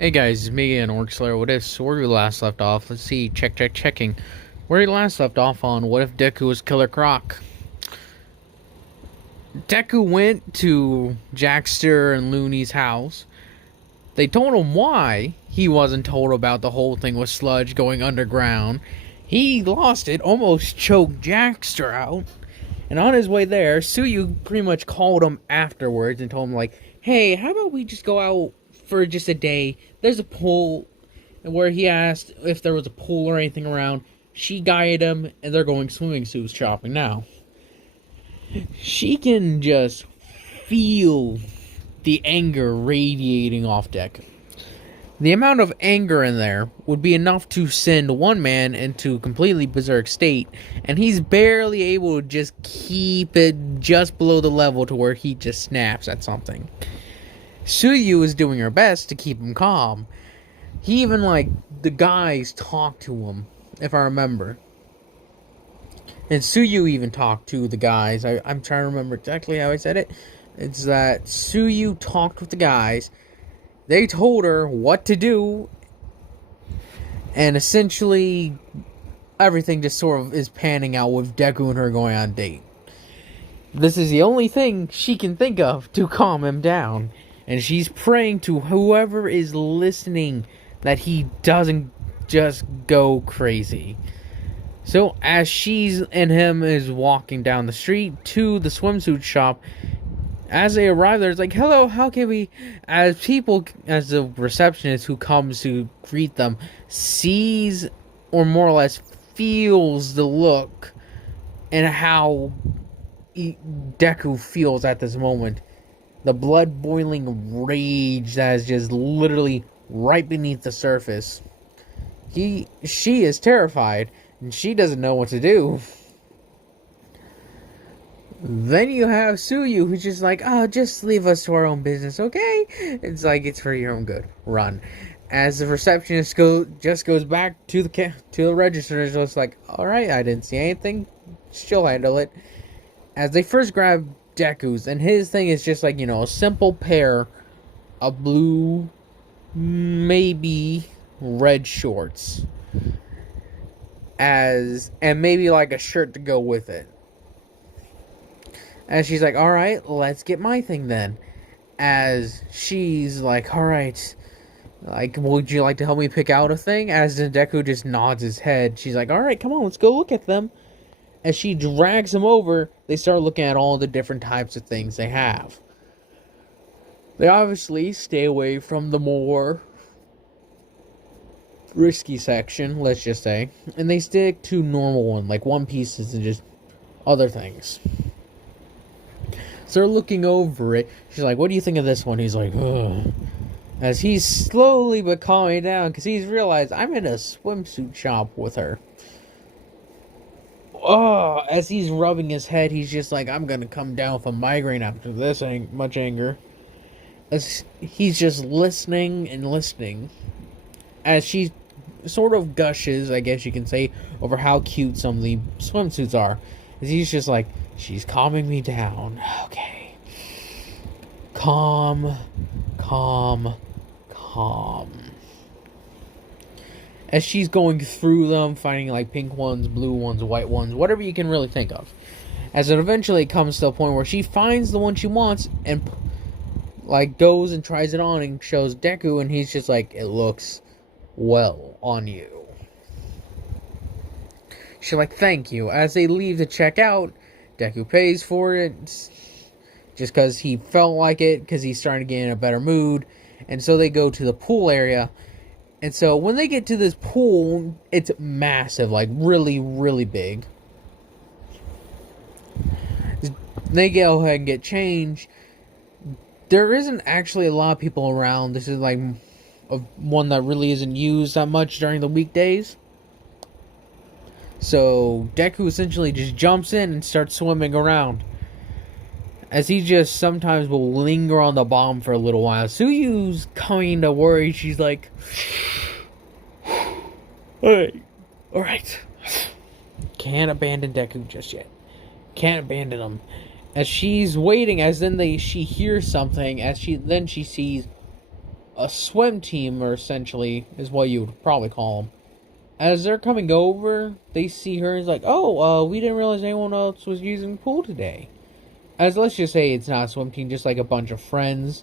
Hey guys, it's me and Orc Slayer. What if? So where we last left off? Let's see. Checking. Where we last left off on what if Deku was Killer Croc? Deku went to Jackster and Looney's house. They told him why. He wasn't told about the whole thing with Sludge going underground. He lost it, almost choked Jackster out. And on his way there, Suyu pretty much called him afterwards and told him like, "Hey, how about we just go out for just a day? There's a pool." Where he asked if there was a pool or anything around. She guided him, and they're going swimming suits shopping now. She can just feel the anger radiating off Deck. The amount of anger in there would be enough to send one man into a completely berserk state, and he's barely able to just keep it just below the level to where he just snaps at something. Suyu is doing her best to keep him calm. He even, the guys talked to him, if I remember. And Suyu even talked to the guys. I'm trying to remember exactly how I said it. It's that Suyu talked with the guys. They told her what to do. And essentially, everything just sort of is panning out with Deku and her going on a date. This is the only thing she can think of to calm him down. And she's praying to whoever is listening that he doesn't just go crazy. So as she's and him is walking down the street to the swimsuit shop, as they arrive there's like, "Hello, how can we," as the receptionist who comes to greet them sees or more or less feels the look and how Deku feels at this moment. The blood boiling rage that is just literally right beneath the surface. She is terrified, and she doesn't know what to do. Then you have Suyu, who's just like, "Oh, just leave us to our own business, okay?" It's like, it's for your own good. Run. As the receptionist goes back to the register, it's just like, "All right, I didn't see anything. She'll handle it." As they first grab Deku's, and his thing is just like, a simple pair of blue, maybe red shorts, and maybe like a shirt to go with it. And she's like, "All right, let's get my thing then." As she's like, "All right, like, would you like to help me pick out a thing?" As Deku just nods his head, she's like, "All right, come on, let's go look at them." As she drags him over, they start looking at all the different types of things they have. They obviously stay away from the more risky section, let's just say, and they stick to normal one, like One Pieces and just other things. So they're looking over it. She's like, "What do you think of this one?" He's like, "Ugh." As he's slowly but calming down, because he's realized, I'm in a swimsuit shop with her. Oh, as he's rubbing his head, he's just like, "I'm gonna come down with a migraine after this much anger." As he's just listening and listening, as she sort of gushes, I guess you can say, over how cute some of the swimsuits are. As he's just like, "She's calming me down. Okay. Calm. As she's going through them, finding like pink ones, blue ones, white ones, whatever you can really think of. As it eventually comes to a point where she finds the one she wants and goes and tries it on and shows Deku, and he's just like, "It looks well on you." She's like, "Thank you." As they leave to check out, Deku pays for it just because he felt like it, because he's starting to get in a better mood. And so they go to the pool area. And so when they get to this pool, it's massive, like really, really big. They go ahead and get changed. There isn't actually a lot of people around. This is like one that really isn't used that much during the weekdays. So Deku essentially just jumps in and starts swimming around. As he just sometimes will linger on the bottom for a little while. Suyu's kinda worried. She's like, Alright. Can't abandon Deku just yet. Can't abandon him. As she's waiting, as then she hears something, as she sees a swim team, or essentially is what you would probably call them. As they're coming over, they see her and it's like, oh, we didn't realize anyone else was using the pool today. As let's just say it's not a swim team, just like a bunch of friends.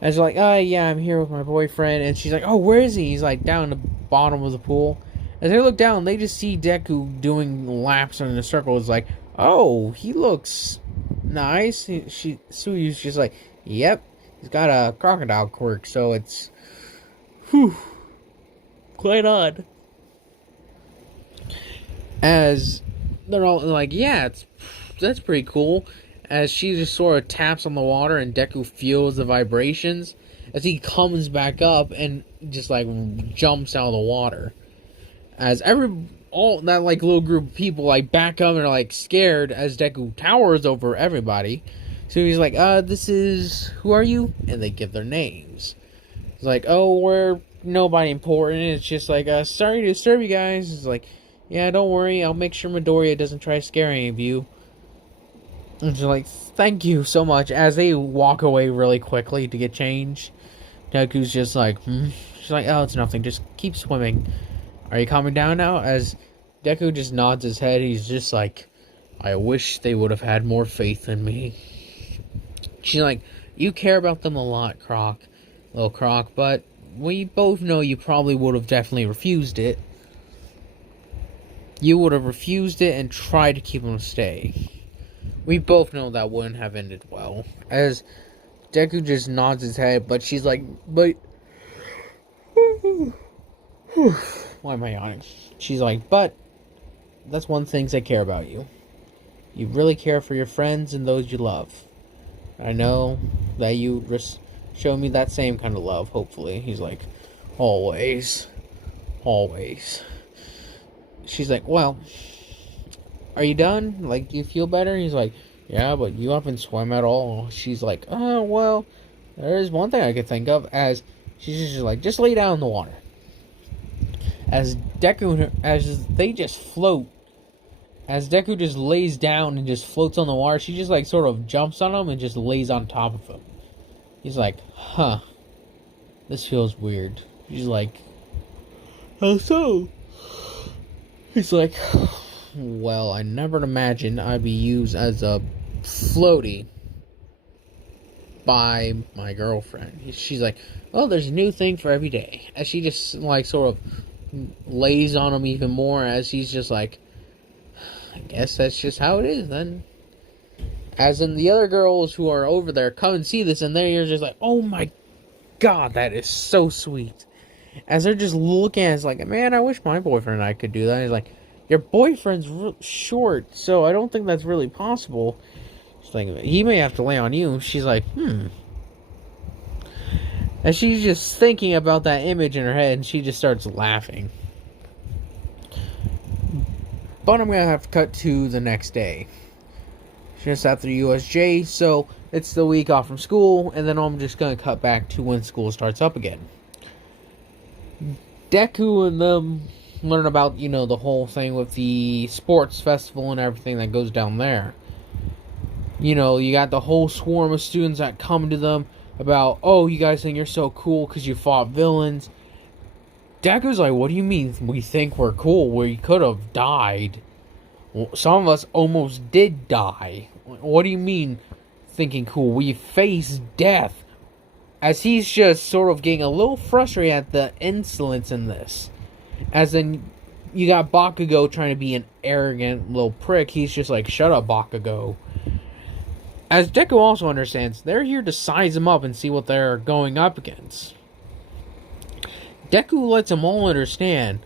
And she's like, yeah, I'm here with my boyfriend. And she's like, oh, where is he? He's like down the bottom of the pool. As they look down, they just see Deku doing laps in a circle. It's like, oh, he looks nice. Suyu's just like, yep, he's got a crocodile quirk, so it's, whew, quite odd. As they're all like, yeah, that's pretty cool. As she just sort of taps on the water and Deku feels the vibrations as he comes back up and just like jumps out of the water. As all that like little group of people like back up and are like scared as Deku towers over everybody. So he's like, who are you? And they give their names. It's like, oh, we're nobody important. It's just like, sorry to disturb you guys. It's like, yeah, don't worry. I'll make sure Midoriya doesn't try to scare any of you. And she's like, thank you so much. As they walk away really quickly to get changed, Deku's just like, She's like, oh, it's nothing. Just keep swimming. Are you calming down now? As Deku just nods his head, he's just like, I wish they would have had more faith in me. She's like, you care about them a lot, little Croc, but we both know you probably would have definitely refused it. You would have refused it and tried to keep them to stay. We both know that wouldn't have ended well. As Deku just nods his head, but she's like, but... Why am I yawning? She's like, but that's one thing I care about you. You really care for your friends and those you love. I know that you show me that same kind of love, hopefully. He's like, always. Always. She's like, well, are you done? Like, do you feel better? He's like, yeah, but you haven't swum at all. She's like, oh, well, there's one thing I could think of. As she's just like, just lay down in the water. As they just float. As Deku just lays down and just floats on the water, she just like sort of jumps on him and just lays on top of him. He's like, huh, this feels weird. She's like, how so? He's like, well, I never imagined I'd be used as a floaty by my girlfriend. She's like, oh, there's a new thing for every day. As she just like sort of lays on him even more, as he's just like, I guess that's just how it is then. As in the other girls who are over there come and see this, and they're just like, oh my god, that is so sweet. As they're just looking at it, it's like, man, I wish my boyfriend and I could do that. And he's like, your boyfriend's short, so I don't think that's really possible. She's like, he may have to lay on you. She's like, And she's just thinking about that image in her head, and she just starts laughing. But I'm going to have to cut to the next day. Just after USJ, so it's the week off from school, and then I'm just going to cut back to when school starts up again. Deku and them learn about, the whole thing with the sports festival and everything that goes down there. You got the whole swarm of students that come to them about, oh, you guys think you're so cool because you fought villains. Deku's like, what do you mean we think we're cool? We could have died. Some of us almost did die. What do you mean thinking cool? We faced death. As he's just sort of getting a little frustrated at the insolence in this. As in, you got Bakugo trying to be an arrogant little prick. He's just like, shut up, Bakugo. As Deku also understands, they're here to size him up and see what they're going up against. Deku lets them all understand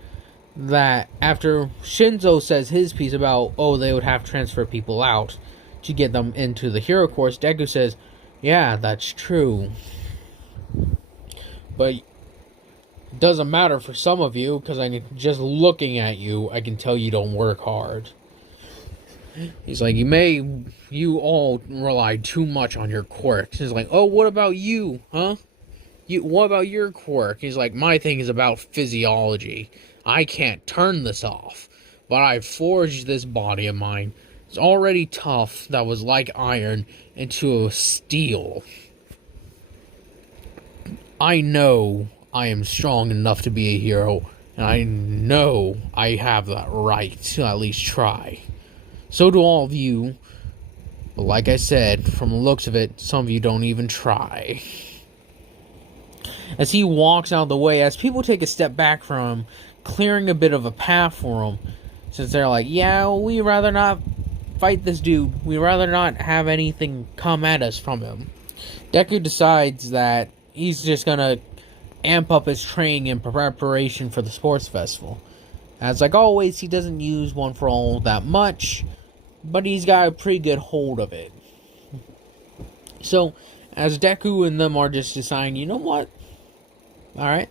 that after Shinzo says his piece about, oh, they would have to transfer people out to get them into the hero course, Deku says, yeah, that's true. But it doesn't matter for some of you, because just looking at you, I can tell you don't work hard. He's like, you all rely too much on your quirks. He's like, oh, what about you, huh? What about your quirk? He's like, my thing is about physiology. I can't turn this off, but I forged this body of mine. It's already tough, that was like iron, into a steel. I know I am strong enough to be a hero, and I know I have that right to at least try. So do all of you, but like I said, from the looks of it, some of you don't even try. As he walks out of the way, as people take a step back from him, clearing a bit of a path for him, since they're like, yeah, we'd rather not fight this dude. We'd rather not have anything come at us from him. Deku decides that he's just gonna amp up his training in preparation for the sports festival. As like always, he doesn't use one for all that much, but he's got a pretty good hold of it. So, as Deku and them are just deciding, you know what? Alright.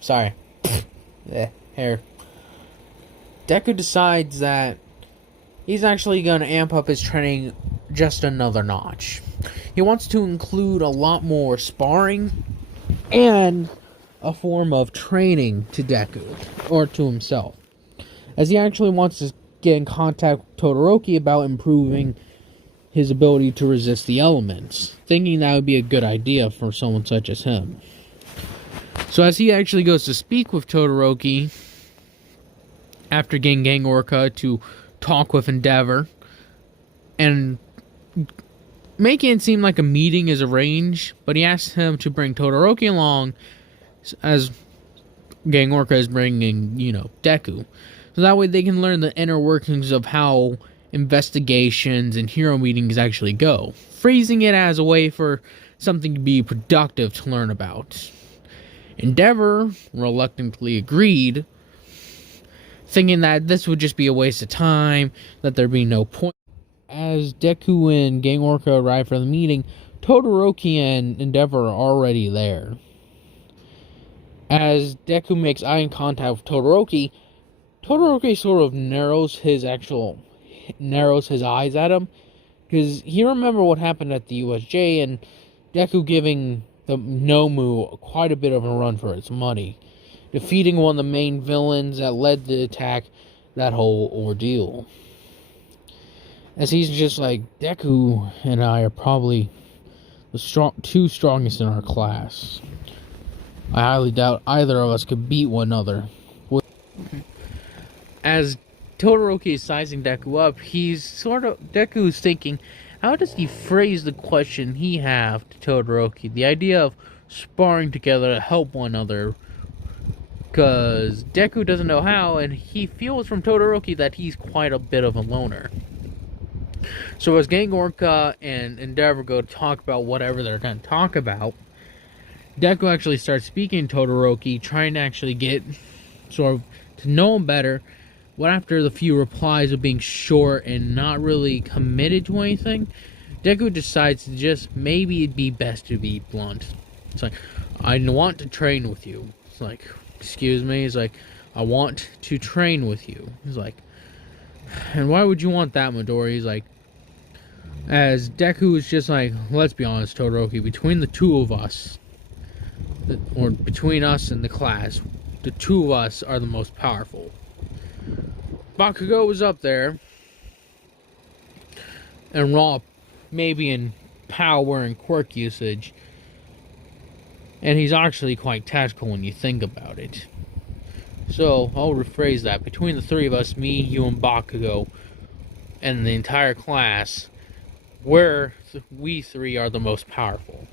Sorry. Hair. Deku decides that he's actually going to amp up his training just another notch. He wants to include a lot more sparring and a form of training to Deku, or to himself. As he actually wants to get in contact with Todoroki about improving his ability to resist the elements, thinking that would be a good idea for someone such as him. So as he actually goes to speak with Todoroki after getting Gang Orca to talk with Endeavor and making it seem like a meeting is arranged, but he asks him to bring Todoroki along as Gang Orca is bringing, Deku. So that way they can learn the inner workings of how investigations and hero meetings actually go, phrasing it as a way for something to be productive to learn about. Endeavor reluctantly agreed, thinking that this would just be a waste of time, that there'd be no point. As Deku and Gang Orca arrive for the meeting, Todoroki and Endeavor are already there. As Deku makes eye contact with Todoroki, Todoroki sort of narrows his eyes at him, because he remembered what happened at the USJ and Deku giving the Nomu quite a bit of a run for its money, defeating one of the main villains that led the attack, that whole ordeal. As he's just like, Deku and I are probably the two strongest in our class. I highly doubt either of us could beat one another. As Todoroki is sizing Deku up, Deku's thinking, how does he phrase the question he have to Todoroki? The idea of sparring together to help one another. Because Deku doesn't know how, and he feels from Todoroki that he's quite a bit of a loner. So as Gang Orca and Endeavor go to talk about whatever they're going to talk about, Deku actually starts speaking to Todoroki, trying to actually get sort of to know him better. But after the few replies of being short and not really committed to anything, Deku decides to just, maybe it'd be best to be blunt. It's like, I want to train with you. It's like, excuse me? He's like, I want to train with you. He's like, and why would you want that, Midori? He's like, as Deku is just like, let's be honest, Todoroki, between the two of us, or between us and the class, the two of us are the most powerful. Bakugo was up there, and raw, maybe in power and quirk usage, and he's actually quite tactical when you think about it. So, I'll rephrase that. Between the three of us, me, you, and Bakugo, and the entire class, we three are the most powerful.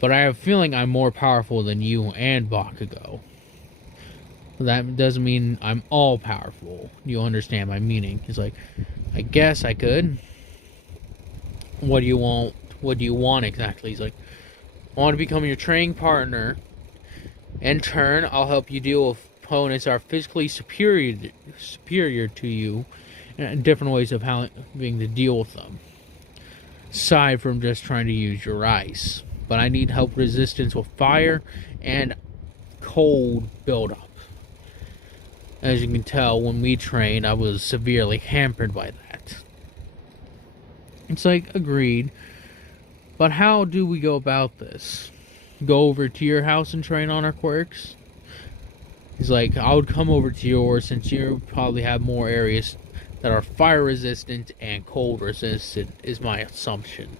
But I have a feeling I'm more powerful than you and Bakugo. That doesn't mean I'm all powerful. You understand my meaning. He's like, I guess I could. What do you want? What do you want exactly? He's like, I want to become your training partner. In turn, I'll help you deal with opponents that are physically superior to you, and different ways of having to deal with them. Aside from just trying to use your ice. But I need help resistance with fire and cold buildup. As you can tell, when we trained, I was severely hampered by that. It's like, agreed. But how do we go about this? Go over to your house and train on our quirks? He's like, I would come over to yours since you probably have more areas that are fire resistant and cold resistant, is my assumption.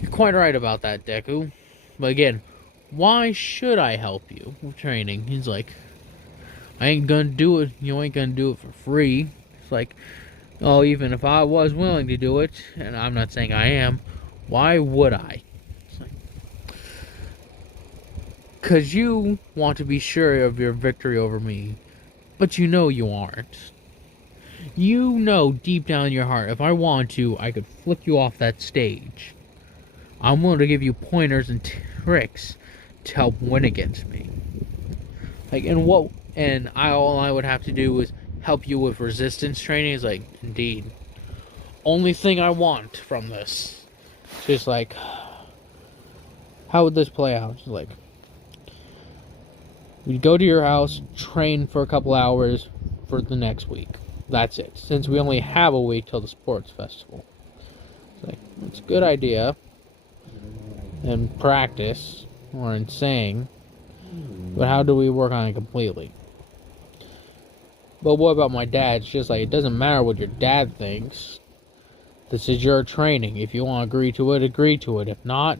You're quite right about that, Deku. But again, why should I help you with training? He's like, I ain't gonna do it. You ain't gonna do it for free. It's like, oh, even if I was willing to do it, and I'm not saying I am, why would I? It's like, because you want to be sure of your victory over me, but you know you aren't. You know deep down in your heart, if I want to, I could flick you off that stage. I'm willing to give you pointers and tricks to help win against me. Like, all I would have to do is help you with resistance training. Is like, indeed. Only thing I want from this. It's just like, how would this play out? It's like, we'd go to your house, train for a couple hours for the next week. That's it. Since we only have a week till the sports festival. It's like, it's a good idea. And practice, or in saying, but how do we work on it completely? But what about my dad? It's just like, it doesn't matter what your dad thinks. This is your training. If you want to agree to it, agree to it. If not,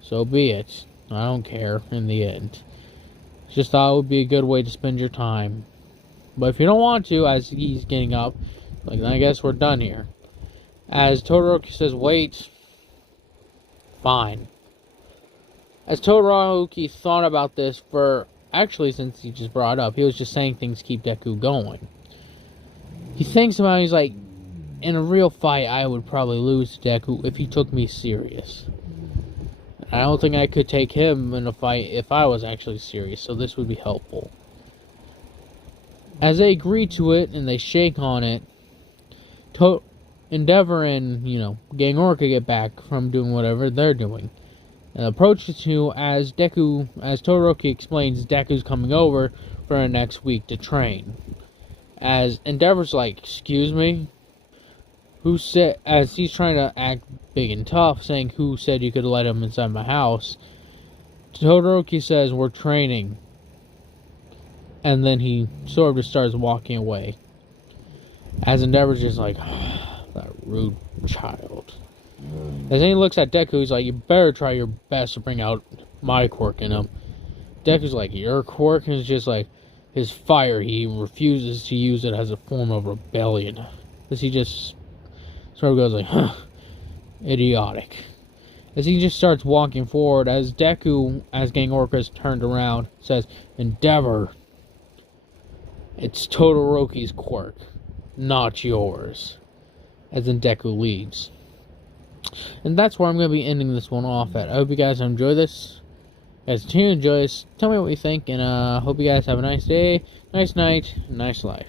so be it. I don't care in the end. Just thought it would be a good way to spend your time. But if you don't want to, as he's getting up, like, I guess we're done here. As Todoroki says, wait. Fine. As Todoroki thought about this for, actually since he just brought it up, he was just saying things to keep Deku going. He thinks about it, he's like, in a real fight, I would probably lose to Deku if he took me serious. I don't think I could take him in a fight if I was actually serious, so this would be helpful. As they agree to it, and they shake on it, Endeavor and, Gang Orca get back from doing whatever they're doing. And approach the two as Todoroki explains, Deku's coming over for the next week to train. As Endeavor's like, excuse me? Who said, as he's trying to act big and tough, saying, who said you could let him inside my house? Todoroki says, we're training. And then he sort of just starts walking away. As Endeavor's just like, that rude child. As he looks at Deku, he's like, you better try your best to bring out my quirk in him. Deku's like, your quirk? And it's just like, his fire, he refuses to use it as a form of rebellion. As he just sort of goes like, huh, idiotic. As he just starts walking forward, as Deku, as Gang Orca's turned around, says, Endeavor, it's Todoroki's quirk, not yours. As in Deku leaves. And that's where I'm going to be ending this one off at. I hope you guys enjoy this. Guys, continue to enjoy this. Tell me what you think, and hope you guys have a nice day, nice night, nice life.